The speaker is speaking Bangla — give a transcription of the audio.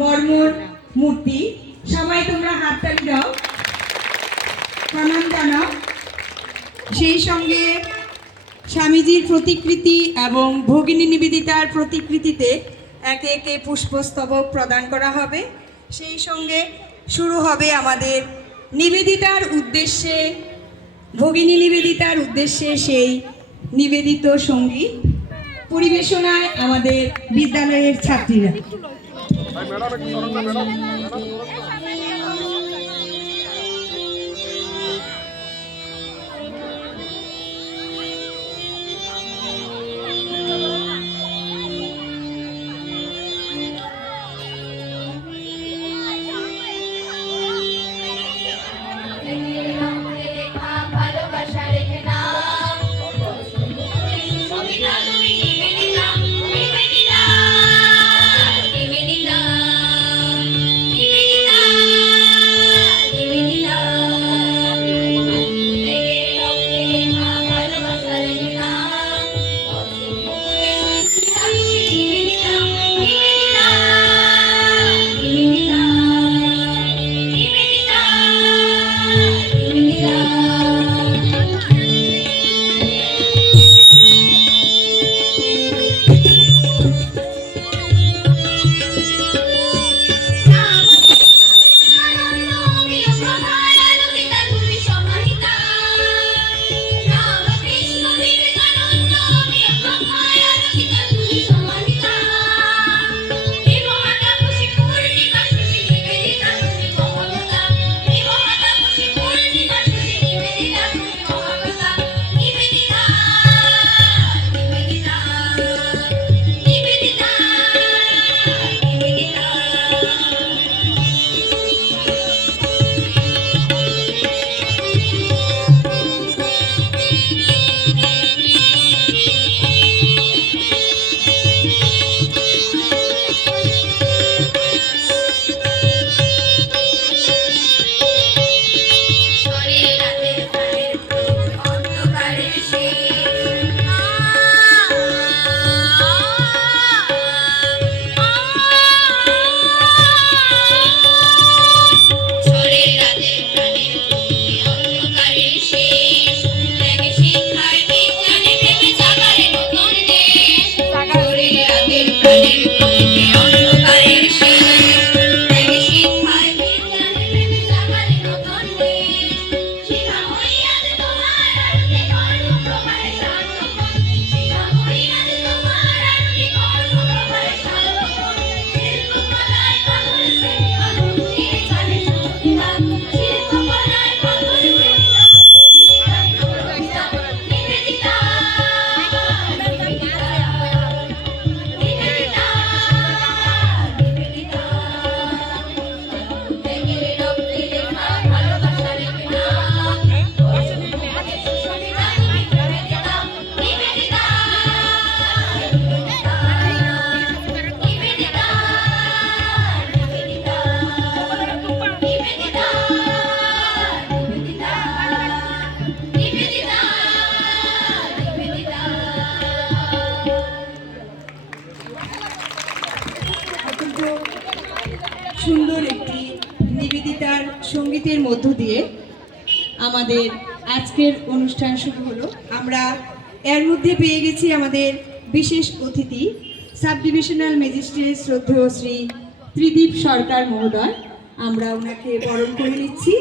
মর্মর মূর্তি। সবাই তোমরা হাততালি দাও, প্রণাম জানাও। সেই সঙ্গে স্বামীজির প্রতিকৃতি এবং ভগিনী নিবেদিতার প্রতিকৃতিতে একে একে পুষ্পস্তবক প্রদান করা হবে। সেই সঙ্গে শুরু হবে আমাদের নিবেদিতার উদ্দেশ্যে, ভগিনী নিবেদিতার উদ্দেশ্যে সেই নিবেদিত সঙ্গীত পরিবেশনায় আমাদের বিদ্যালয়ের ছাত্রীরা। সুন্দর একটি নিবেদিতার সঙ্গীতের মধ্য দিয়ে আমাদের আজকের অনুষ্ঠান শুরু হলো। আমরা এর মধ্যে পেয়ে গেছি আমাদের বিশেষ অতিথি সাব ডিভিশনাল ম্যাজিস্ট্রেট শ্রদ্ধেয় শ্রী ত্রিদীপ সরকার মহোদয়। আমরা ওনাকে বরণ করে নিচ্ছি।